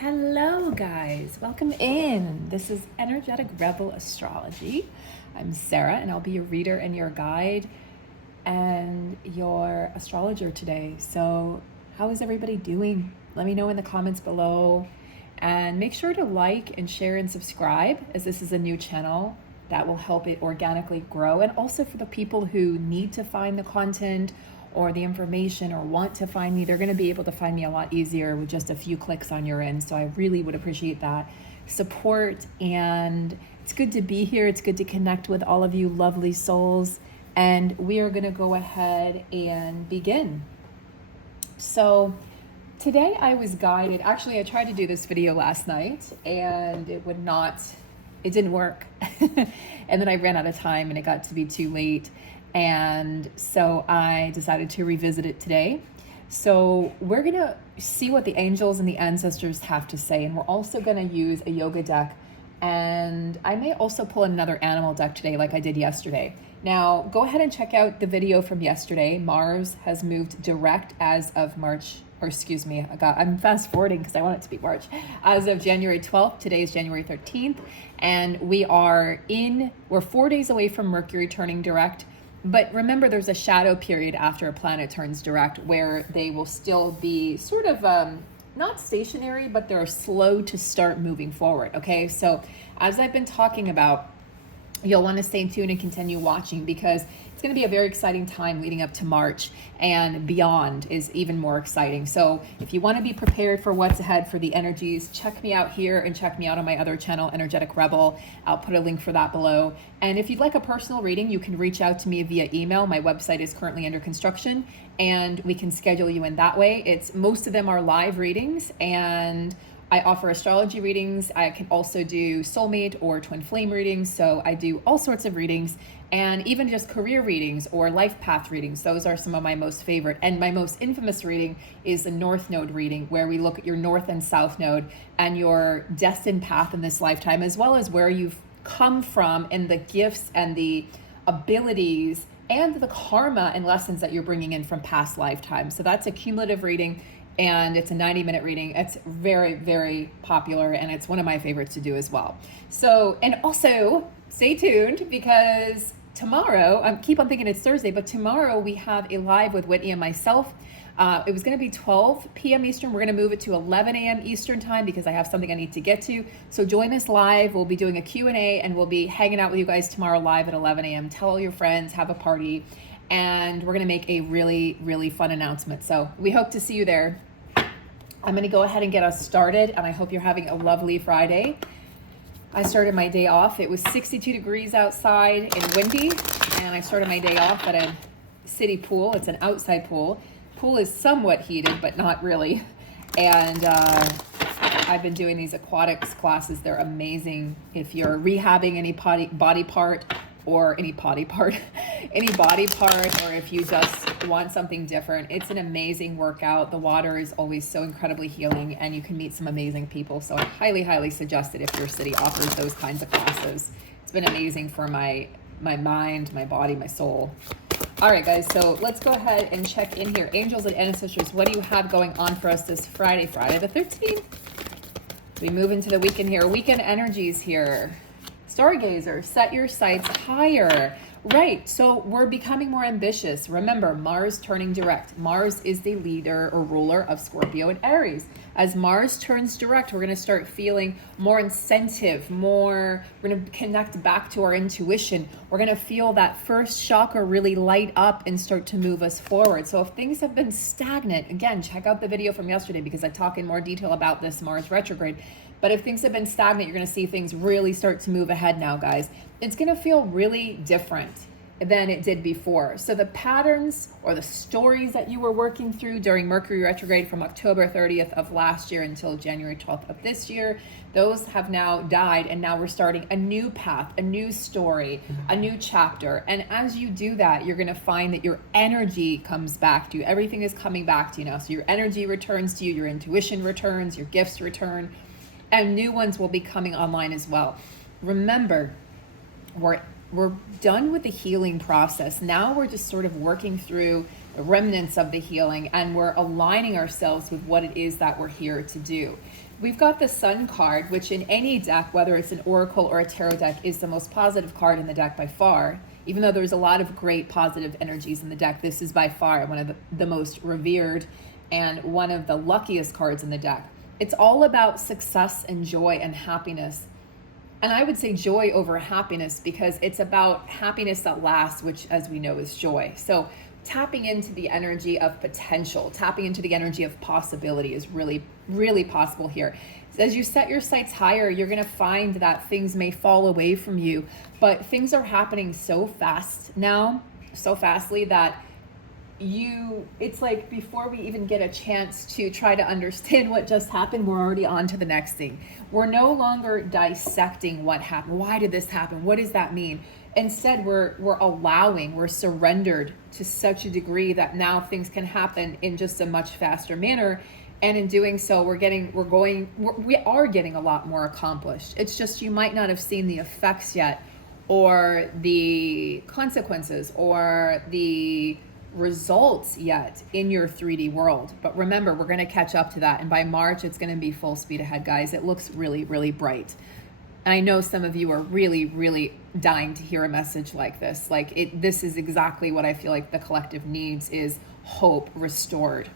Hello guys, welcome in. This is Energetic Rebel Astrology. I'm Sarah and I'll be your reader and your guide and your astrologer today. So how is everybody doing? Let me know in the comments below, and make sure to like and share and subscribe, as this is a new channel that will help it organically grow, and also for the people who need to find the content or the information or want to find me, they're going to be able to find me a lot easier with just a few clicks on your end. So I really would appreciate that support, and it's good to be here. It's good to connect with all of you lovely souls, and we are going to go ahead and begin. So today I was guided, actually I tried to do this video last night and it didn't work. And then I ran out of time and it got to be too late. And so I decided to revisit it today. So we're gonna see what the angels and the ancestors have to say. And we're also gonna use a yoga deck. And I may also pull another animal deck today like I did yesterday. Now, go ahead and check out the video from yesterday. Mars has moved direct as of I'm fast forwarding because I want it to be March. As of January 12th, today is January 13th. And we're 4 days away from Mercury turning direct. But remember, there's a shadow period after a planet turns direct where they will still be sort of not stationary, but they're slow to start moving forward. Okay, so as I've been talking about, you'll want to stay tuned and continue watching, because it's going to be a very exciting time leading up to March, and beyond is even more exciting. So if you want to be prepared for what's ahead for the energies, check me out here and check me out on my other channel, Energetic Rebel. I'll put a link for that below. And if you'd like a personal reading, you can reach out to me via email. My website is currently under construction and we can schedule you in that way. Most of them are live readings, and I offer astrology readings. I can also do soulmate or twin flame readings. So I do all sorts of readings, and even just career readings or life path readings. Those are some of my most favorite. And my most infamous reading is the North Node reading, where we look at your North and South Node and your destined path in this lifetime, as well as where you've come from and the gifts and the abilities and the karma and lessons that you're bringing in from past lifetimes. So that's a cumulative reading. And it's a 90-minute reading. It's very, very popular, and it's one of my favorites to do as well. So, and also stay tuned, because tomorrow, I keep on thinking it's Thursday, but tomorrow we have a live with Whitney and myself. It was gonna be 12 p.m. Eastern. We're gonna move it to 11 a.m. Eastern time because I have something I need to get to. So join us live. We'll be doing a Q&A, and we'll be hanging out with you guys tomorrow live at 11 a.m. Tell all your friends, have a party, and we're gonna make a really, really fun announcement. So we hope to see you there. I'm going to go ahead and get us started, and I hope you're having a lovely Friday. I started my day off. It was 62 degrees outside and windy, and I started my day off at a city pool. It's an outside pool. Pool is somewhat heated, but not really. And I've been doing these aquatics classes. They're amazing if you're rehabbing any body part, or any body part, or if you just want something different. It's an amazing workout. The water is always so incredibly healing, and you can meet some amazing people. So I highly, highly suggest it if your city offers those kinds of classes. It's been amazing for my mind, my body, my soul. All right, guys, so let's go ahead and check in here. Angels and ancestors, what do you have going on for us this Friday the 13th? We move into the weekend here. Weekend energies here. Stargazer, set your sights higher. Right, so we're becoming more ambitious. Remember, Mars turning direct. Mars is the leader or ruler of Scorpio and Aries. As Mars turns direct, we're going to start feeling more incentive, we're going to connect back to our intuition. We're going to feel that first chakra really light up and start to move us forward. So if things have been stagnant, again, check out the video from yesterday because I talk in more detail about this Mars retrograde. But if things have been stagnant, you're going to see things really start to move ahead now, guys. It's going to feel really different than it did before. So the patterns or the stories that you were working through during Mercury retrograde from October 30th of last year until January 12th of this year, those have now died, and now we're starting a new path, a new story, a new chapter. And as you do that, you're going to find that your energy comes back to you. Everything is coming back to you now. So your energy returns to you, your intuition returns, your gifts return, and new ones will be coming online as well. Remember, we're done with the healing process. Now we're just sort of working through remnants of the healing, and we're aligning ourselves with what it is that we're here to do. We've got the Sun card, which in any deck, whether it's an oracle or a tarot deck, is the most positive card in the deck by far. Even though there's a lot of great positive energies in the deck, this is by far one of the most revered and one of the luckiest cards in the deck. It's all about success and joy and happiness. And I would say joy over happiness, because it's about happiness that lasts, which, as we know, is joy. So tapping into the energy of potential, tapping into the energy of possibility is really, really possible here. As you set your sights higher, you're going to find that things may fall away from you, but things are happening so fast now, so fastly, that it's like before we even get a chance to try to understand what just happened, we're already on to the next thing. We're no longer dissecting what happened. Why did this happen? What does that mean? Instead, we're allowing, we're surrendered to such a degree that now things can happen in just a much faster manner. And in doing so, we are getting a lot more accomplished. It's just, you might not have seen the effects yet, or the consequences, or the results yet in your 3D world. But remember, we're going to catch up to that. And by March, it's going to be full speed ahead, guys. It looks really, really bright. And I know some of you are really, really dying to hear a message like this. This is exactly what I feel like the collective needs, is hope restored.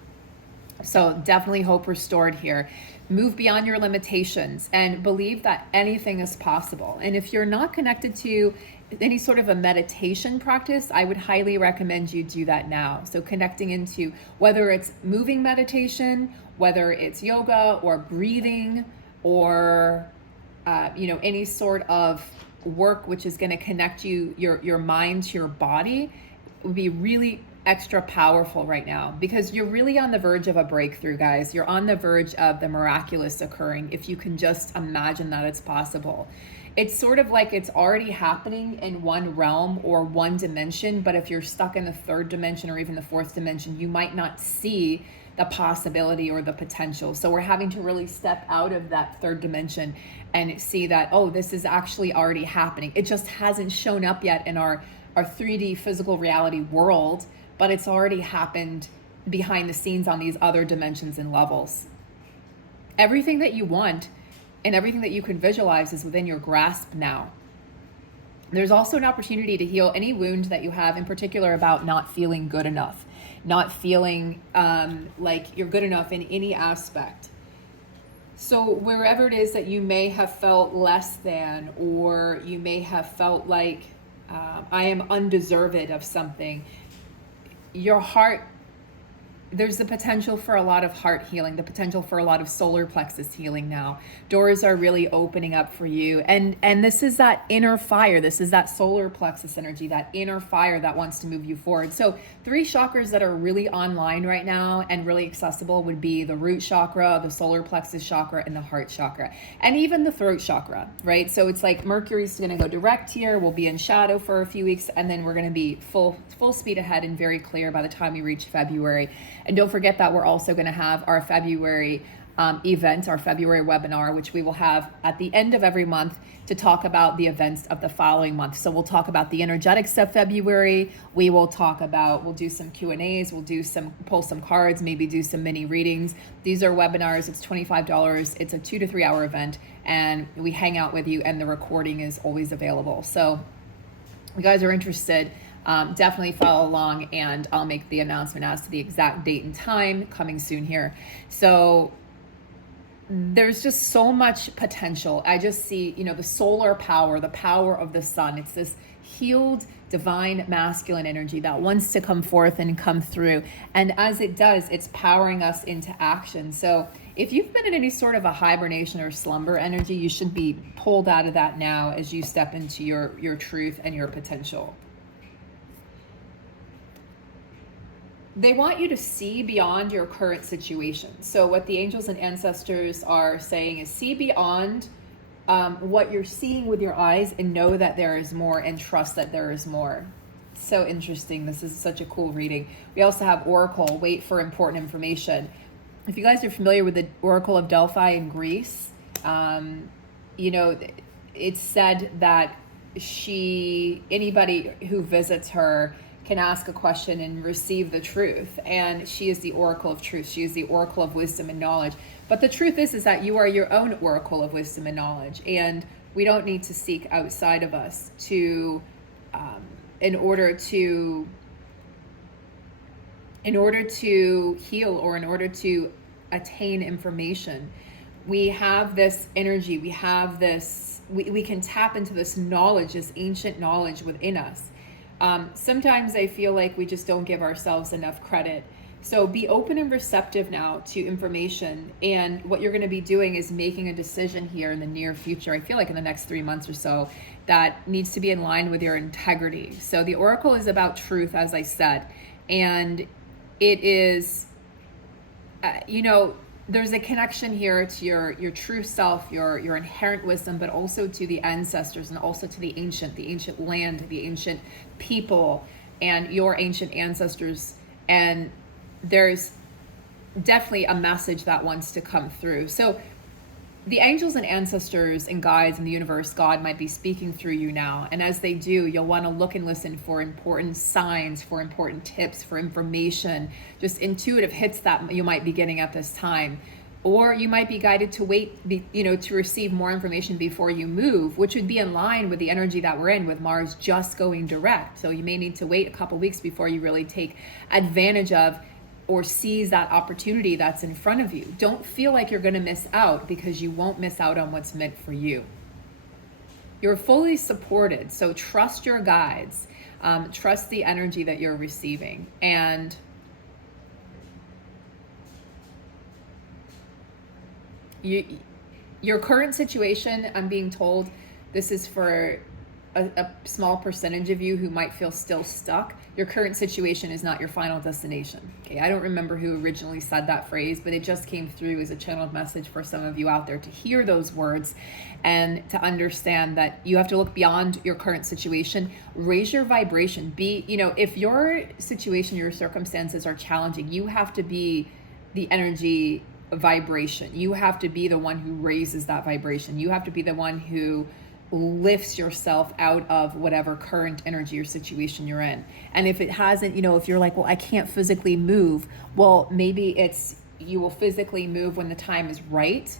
So definitely hope restored here. Move beyond your limitations and believe that anything is possible. And if you're not connected to any sort of a meditation practice, I would highly recommend you do that now. So connecting into, whether it's moving meditation, whether it's yoga or breathing, or any sort of work which is going to connect your mind to your body, would be really extra powerful right now, because you're really on the verge of a breakthrough, guys. You're on the verge of the miraculous occurring, if you can just imagine that it's possible. It's sort of like it's already happening in one realm or one dimension, but if you're stuck in the third dimension or even the fourth dimension, you might not see the possibility or the potential. So we're having to really step out of that third dimension and see that, oh, this is actually already happening. It just hasn't shown up yet in our 3D physical reality world, but it's already happened behind the scenes on these other dimensions and levels. Everything that you want and everything that you can visualize is within your grasp now. There's also an opportunity to heal any wound that you have, in particular about not feeling good enough, not feeling like you're good enough in any aspect. So wherever it is that you may have felt less than, or you may have felt like I am undeserved of something, your heart, there's the potential for a lot of heart healing, the potential for a lot of solar plexus healing now. Doors are really opening up for you. And this is that inner fire. This is that solar plexus energy, that inner fire that wants to move you forward. So 3 chakras that are really online right now and really accessible would be the root chakra, the solar plexus chakra, and the heart chakra. And even the throat chakra, right? So it's like Mercury's going to go direct here. We'll be in shadow for a few weeks, and then we're going to be full speed ahead and very clear by the time we reach February. And don't forget that we're also going to have our February event, our February webinar, which we will have at the end of every month to talk about the events of the following month. So we'll talk about the energetics of February. We'll do some Q&As, pull some cards, maybe do some mini readings. These are webinars. It's $25. It's a 2 to 3 hour event, and we hang out with you, and the recording is always available. So if you guys are interested, definitely follow along, and I'll make the announcement as to the exact date and time coming soon here. So there's just so much potential. I just see, the solar power, the power of the sun. It's this healed, divine, masculine energy that wants to come forth and come through. And as it does, it's powering us into action. So if you've been in any sort of a hibernation or slumber energy, you should be pulled out of that now as you step into your truth and your potential. They want you to see beyond your current situation. So what the angels and ancestors are saying is see beyond what you're seeing with your eyes, and know that there is more, and trust that there is more. So interesting. This is such a cool reading. We also have Oracle, wait for important information. If you guys are familiar with the Oracle of Delphi in Greece, it's said that anybody who visits her can ask a question and receive the truth. And she is the oracle of truth. She is the oracle of wisdom and knowledge. But the truth is that you are your own oracle of wisdom and knowledge. And we don't need to seek outside of us to, in order to heal or in order to attain information. We have this energy, we have this, we can tap into this knowledge, this ancient knowledge within us. Sometimes I feel like we just don't give ourselves enough credit. So be open and receptive now to information. And what you're going to be doing is making a decision here in the near future. I feel like in the next 3 months or so, that needs to be in line with your integrity. So the oracle is about truth, as I said. And it is, there's a connection here to your true self, your inherent wisdom, but also to the ancestors and also to the ancient land, the ancient people, and your ancient ancestors. And there's definitely a message that wants to come through. So the angels and ancestors and guides in the universe, God might be speaking through you now. And as they do, you'll want to look and listen for important signs, for important tips, for information, just intuitive hits that you might be getting at this time. Or you might be guided to wait, to receive more information before you move, which would be in line with the energy that we're in with Mars just going direct. So you may need to wait a couple weeks before you really take advantage of or seize that opportunity that's in front of you. Don't feel like you're going to miss out, because you won't miss out on what's meant for you. You're fully supported, so trust your guides. Trust the energy that you're receiving. And your current situation, I'm being told, this is for a small percentage of you who might feel still stuck. Your current situation is not your final destination. Okay, I don't remember who originally said that phrase, but it just came through as a channeled message for some of you out there to hear those words and to understand that you have to look beyond your current situation. Raise your vibration. If your situation, your circumstances are challenging, you have to be the energy vibration. You have to be the one who raises that vibration. You have to be the one who lifts yourself out of whatever current energy or situation you're in. And if it hasn't, if you're like, well, I can't physically move, well, maybe you will physically move when the time is right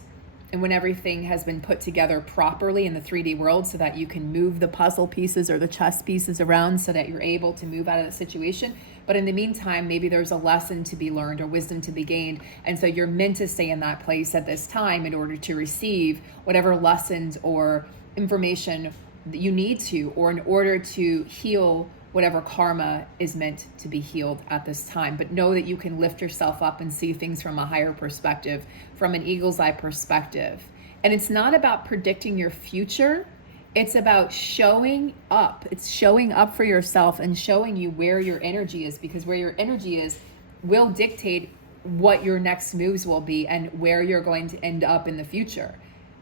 and when everything has been put together properly in the 3D world, so that you can move the puzzle pieces or the chess pieces around so that you're able to move out of the situation. But in the meantime, maybe there's a lesson to be learned or wisdom to be gained. And so you're meant to stay in that place at this time in order to receive whatever lessons or information that you need to, or in order to heal whatever karma is meant to be healed at this time. But know that you can lift yourself up and see things from a higher perspective, from an eagle's eye perspective. And it's not about predicting your future. It's about showing up. It's showing up for yourself and showing you where your energy is, because where your energy is will dictate what your next moves will be and where you're going to end up in the future.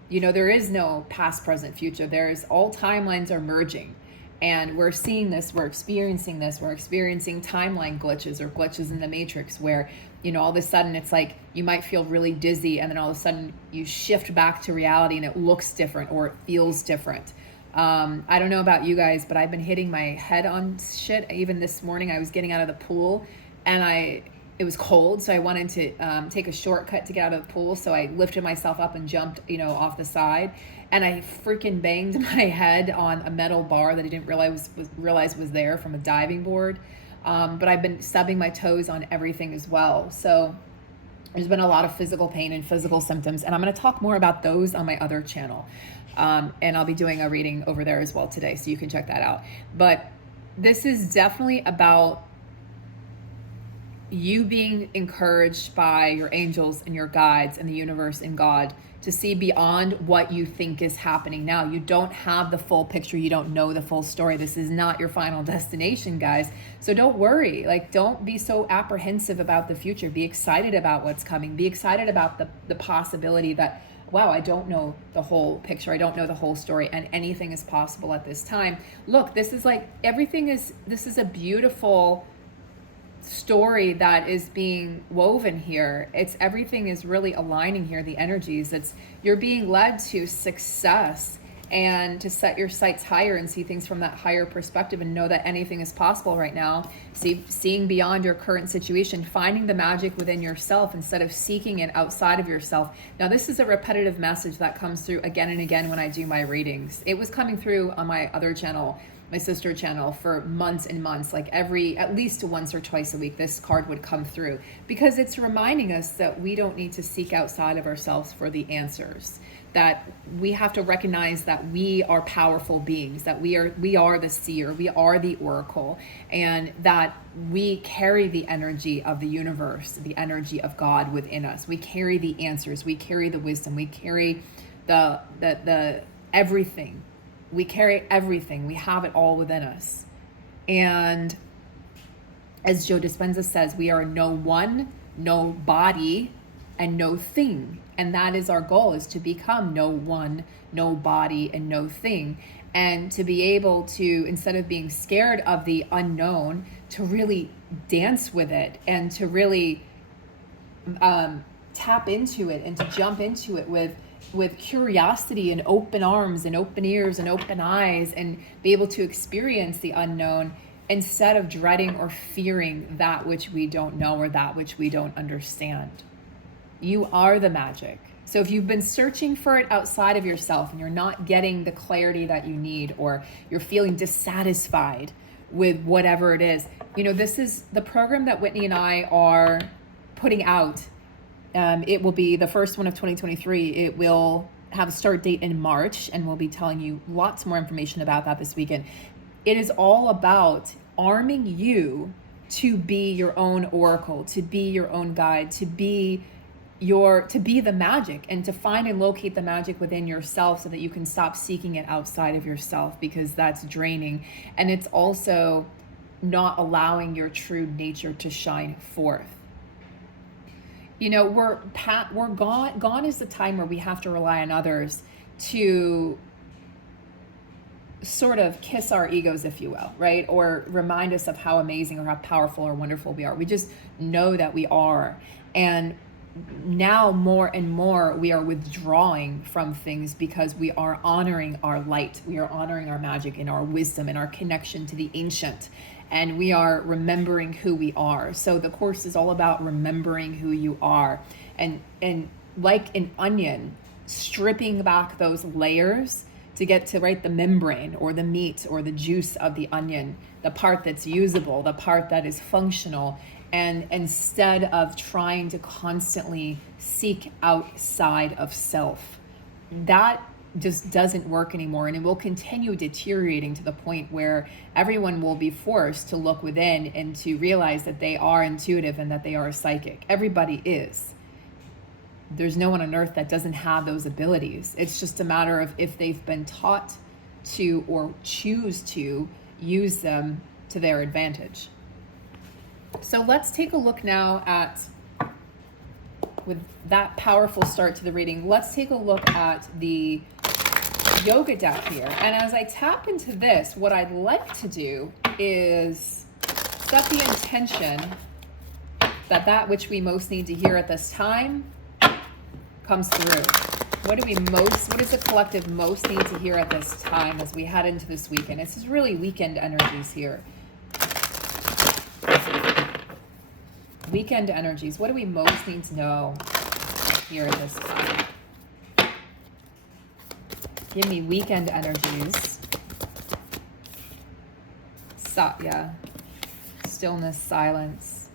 There is no past, present, future. All timelines are merging. And we're seeing this, we're experiencing timeline glitches or glitches in the matrix where, all of a sudden it's like you might feel really dizzy, and then all of a sudden you shift back to reality and it looks different or it feels different. I don't know about you guys, but I've been hitting my head on shit. Even this morning I was getting out of the pool and it was cold, so I wanted to take a shortcut to get out of the pool. So I lifted myself up and jumped, off the side, and I freaking banged my head on a metal bar that I didn't realize was there from a diving board. But I've been stubbing my toes on everything as well. So there's been a lot of physical pain and physical symptoms, and I'm going to talk more about those on my other channel. And I'll be doing a reading over there as well today, so you can check that out. But this is definitely about you being encouraged by your angels and your guides and the universe and God to see beyond what you think is happening now. You don't have the full picture. You don't know the full story. This is not your final destination, guys. So don't worry. Don't be so apprehensive about the future. Be excited about what's coming. Be excited about the possibility that, wow, I don't know the whole picture. I don't know the whole story, and anything is possible at this time. Look, this is a beautiful story that is being woven here. Everything is really aligning here, the energies. You're being led to success and to set your sights higher and see things from that higher perspective and know that anything is possible right now. Seeing beyond your current situation, finding the magic within yourself instead of seeking it outside of yourself. Now, this is a repetitive message that comes through again and again when I do my readings. It was coming through on my other channel, my sister channel, for months and months. Like at least once or twice a week, this card would come through, because it's reminding us that we don't need to seek outside of ourselves for the answers, that we have to recognize that we are powerful beings, that we are the seer, we are the oracle, and that we carry the energy of the universe, the energy of God within us. We carry the answers, we carry the wisdom, we carry the everything. We carry everything. We have it all within us. And as Joe Dispenza says, we are no one, no body, and no thing. And that is our goal, is to become no one, no body, and no thing. And to be able to, instead of being scared of the unknown, to really dance with it and to really tap into it and to jump into it with curiosity and open arms and open ears and open eyes, and be able to experience the unknown instead of dreading or fearing that which we don't know or that which we don't understand. You are the magic. So if you've been searching for it outside of yourself and you're not getting the clarity that you need, or you're feeling dissatisfied with whatever it is, this is the program that Whitney and I are putting out. It will be the first one of 2023. It will have a start date in March, and we'll be telling you lots more information about that this weekend. It is all about arming you to be your own oracle, to be your own guide, to be the magic, and to find and locate the magic within yourself so that you can stop seeking it outside of yourself, because that's draining. And it's also not allowing your true nature to shine forth. We're gone is the time where we have to rely on others to sort of kiss our egos, if you will, right? Or remind us of how amazing or how powerful or wonderful we are. We just know that we are. And now more and more we are withdrawing from things, because we are honoring our light. We are honoring our magic and our wisdom and our connection to the ancient. And we are remembering who we are. So the course is all about remembering who you are. And like an onion, stripping back those layers to get to the membrane or the meat or the juice of the onion, the part that's usable, the part that is functional. And instead of trying to constantly seek outside of self, that just doesn't work anymore, and it will continue deteriorating to the point where everyone will be forced to look within and to realize that they are intuitive and that they are psychic. Everybody is. There's no one on earth that doesn't have those abilities. It's just a matter of if they've been taught to or choose to use them to their advantage. So let's take a look now at, with that powerful start to the reading, let's take a look at the yoga deck here. And as I tap into this, what I'd like to do is set the intention that which we most need to hear at this time comes through. What does the collective most need to hear at this time as we head into this weekend? This is really weekend energies here. Weekend energies. What do we most need to know here at this time? Give me weekend energies. Satya. Stillness, silence.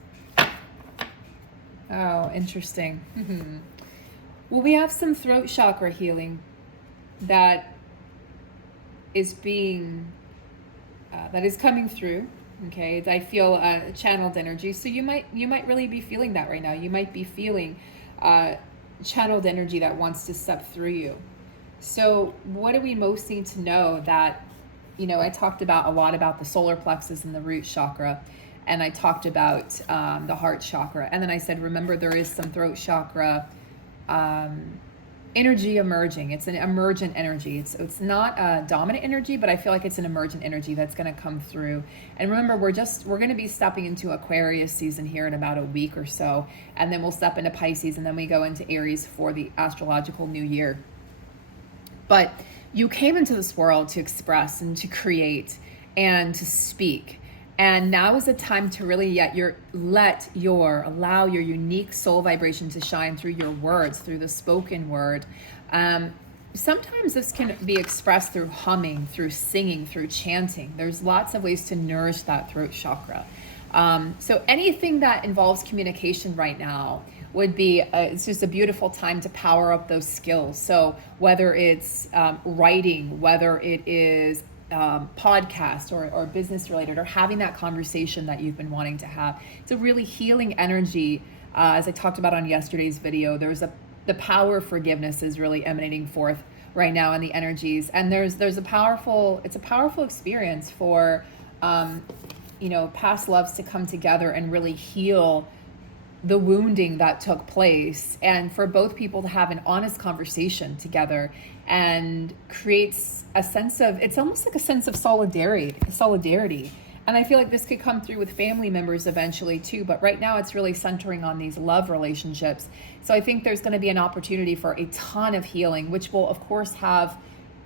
Oh, interesting. Well, we have some throat chakra healing that is coming through. Okay, I feel channeled energy. So you might really be feeling that right now. You might be feeling channeled energy that wants to step through you. So what do we most need to know? That, I talked a lot about the solar plexus and the root chakra, and I talked about the heart chakra. And then I said, remember, there is some throat chakra energy emerging. It's an emergent energy. It's not a dominant energy, but I feel like it's an emergent energy that's going to come through. And remember, we're going to be stepping into Aquarius season here in about a week or so, and then we'll step into Pisces, and then we go into Aries for the astrological new year. But you came into this world to express and to create and to speak. And now is the time to really allow your unique soul vibration to shine through your words, through the spoken word. Sometimes this can be expressed through humming, through singing, through chanting. There's lots of ways to nourish that throat chakra. So anything that involves communication right now would be, it's just a beautiful time to power up those skills. So whether it's writing, whether it is podcast or business related, or having that conversation that you've been wanting to have, it's a really healing energy. As I talked about on yesterday's video, the power of forgiveness is really emanating forth right now in the energies, and it's a powerful experience for past loves to come together and really heal the wounding that took place, and for both people to have an honest conversation together, and creates it's almost like a sense of solidarity. And I feel like this could come through with family members eventually too, but right now it's really centering on these love relationships. So I think there's going to be an opportunity for a ton of healing, which will of course have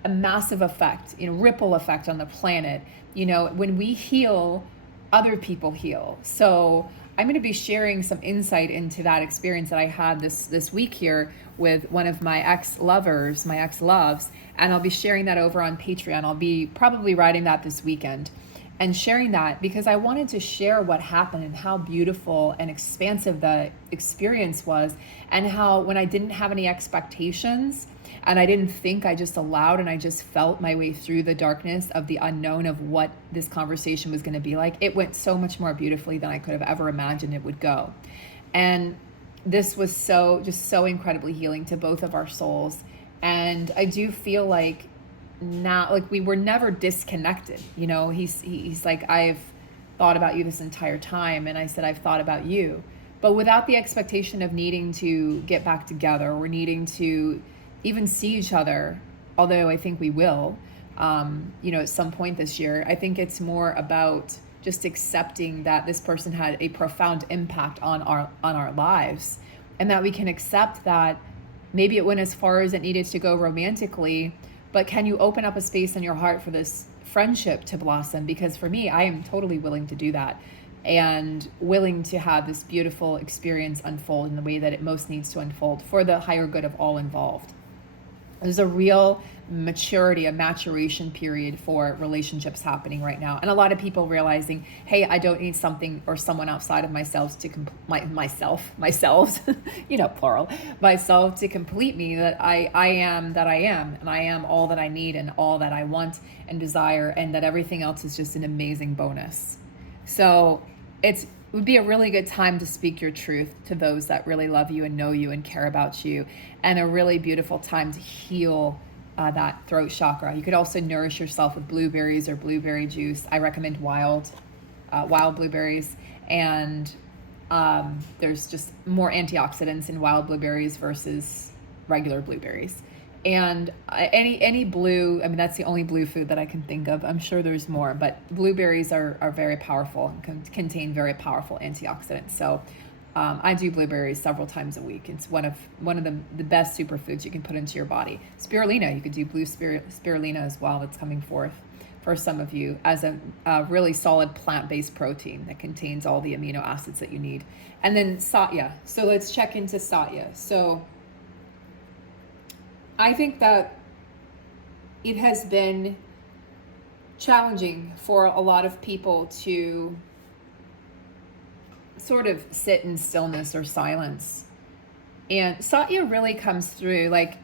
a massive effect, ripple effect on the planet. When we heal, other people heal. So I'm going to be sharing some insight into that experience that I had this week here with one of my ex-loves, and I'll be sharing that over on Patreon. I'll be probably writing that this weekend and sharing that because I wanted to share what happened and how beautiful and expansive the experience was, and how when I didn't have any expectations and I didn't think, I just allowed and I just felt my way through the darkness of the unknown of what this conversation was going to be like. It went so much more beautifully than I could have ever imagined it would go. And this was so incredibly healing to both of our souls. And I do feel like now, like, we were never disconnected. He's like, I've thought about you this entire time. And I said, I've thought about you, but without the expectation of needing to get back together or needing to even see each other, although I think we will, at some point this year. I think it's more about just accepting that this person had a profound impact on our lives, and that we can accept that maybe it went as far as it needed to go romantically, but can you open up a space in your heart for this friendship to blossom? Because for me, I am totally willing to do that, and willing to have this beautiful experience unfold in the way that it most needs to unfold for the higher good of all involved. There's a real maturity, a maturation period for relationships happening right now. And a lot of people realizing, hey, I don't need something or someone outside of myself to plural, myself to complete me, that I am, and I am all that I need and all that I want and desire, and that everything else is just an amazing bonus. So it would be a really good time to speak your truth to those that really love you and know you and care about you, and a really beautiful time to heal that throat chakra. You could also nourish yourself with blueberries or blueberry juice. I recommend wild blueberries, and there's just more antioxidants in wild blueberries versus regular blueberries. And any blue, I mean, that's the only blue food that I can think of. I'm sure there's more, but blueberries are very powerful and contain very powerful antioxidants. So I do blueberries several times a week. It's one of the best superfoods you can put into your body. Spirulina, you could do blue spirulina as well. That's coming forth for some of you as a really solid plant-based protein that contains all the amino acids that you need. And then Satya. So let's check into Satya. So I think that it has been challenging for a lot of people to sort of sit in stillness or silence. And Satya really comes through, like,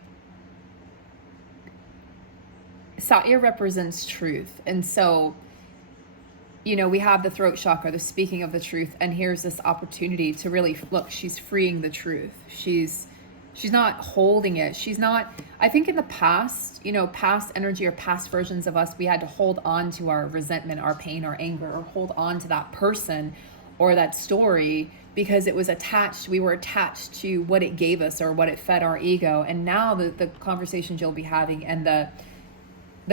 Satya represents truth. And so, we have the throat chakra, the speaking of the truth, and here's this opportunity to really look, she's freeing the truth. She's not holding it. She's not, I think in the past, past energy or past versions of us, we had to hold on to our resentment, our pain, our anger, or hold on to that person or that story because it was attached. We were attached to what it gave us or what it fed our ego. And now the conversations you'll be having and the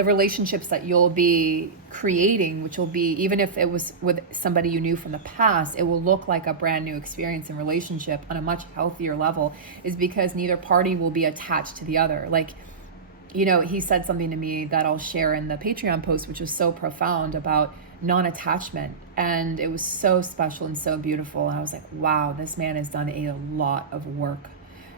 relationships that you'll be creating, which will be, even if it was with somebody you knew from the past, it will look like a brand new experience and relationship on a much healthier level, is because neither party will be attached to the other. Like, you know, he said something to me that I'll share in the Patreon post, which was so profound about non-attachment. And it was so special and so beautiful. And I was like, wow, this man has done a lot of work.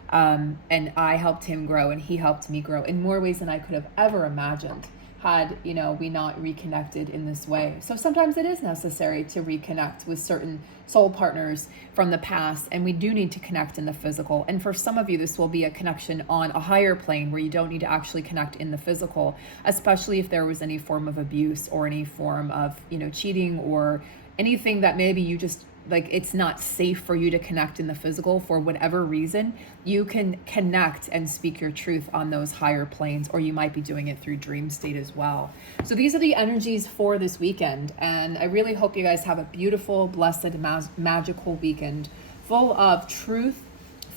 And I helped him grow and he helped me grow in more ways than I could have ever imagined had, you know, we not reconnected in this way. So sometimes it is necessary to reconnect with certain soul partners from the past, and we do need to connect in the physical. And for some of you, this will be a connection on a higher plane where you don't need to actually connect in the physical, especially if there was any form of abuse or any form of, you know, cheating or anything that maybe you just like it's not safe for you to connect in the physical for whatever reason. You can connect and speak your truth on those higher planes, or you might be doing it through dream state as well. So these are the energies for this weekend, and I really hope you guys have a beautiful, blessed, magical weekend full of truth,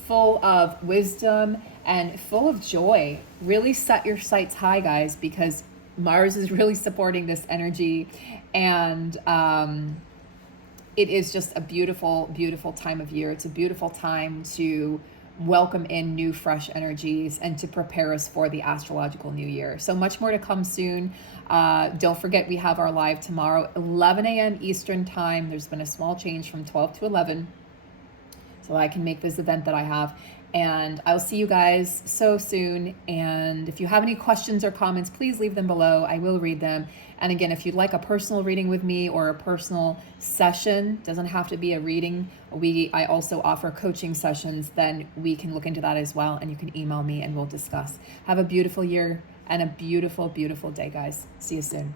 full of wisdom, and full of joy. Really set your sights high, guys, because Mars is really supporting this energy, and it is just a beautiful, beautiful time of year. It's a beautiful time to welcome in new, fresh energies and to prepare us for the astrological new year. So much more to come soon. Don't forget, we have our live tomorrow, 11 a.m. Eastern time. There's been a small change from 12 to 11 so I can make this event that I have. And I'll see you guys so soon. And if you have any questions or comments, please leave them below. I will read them. And again, if you'd like a personal reading with me or a personal session, doesn't have to be a reading. I also offer coaching sessions. Then we can look into that as well. And you can email me and we'll discuss. Have a beautiful year and a beautiful, beautiful day, guys. See you soon.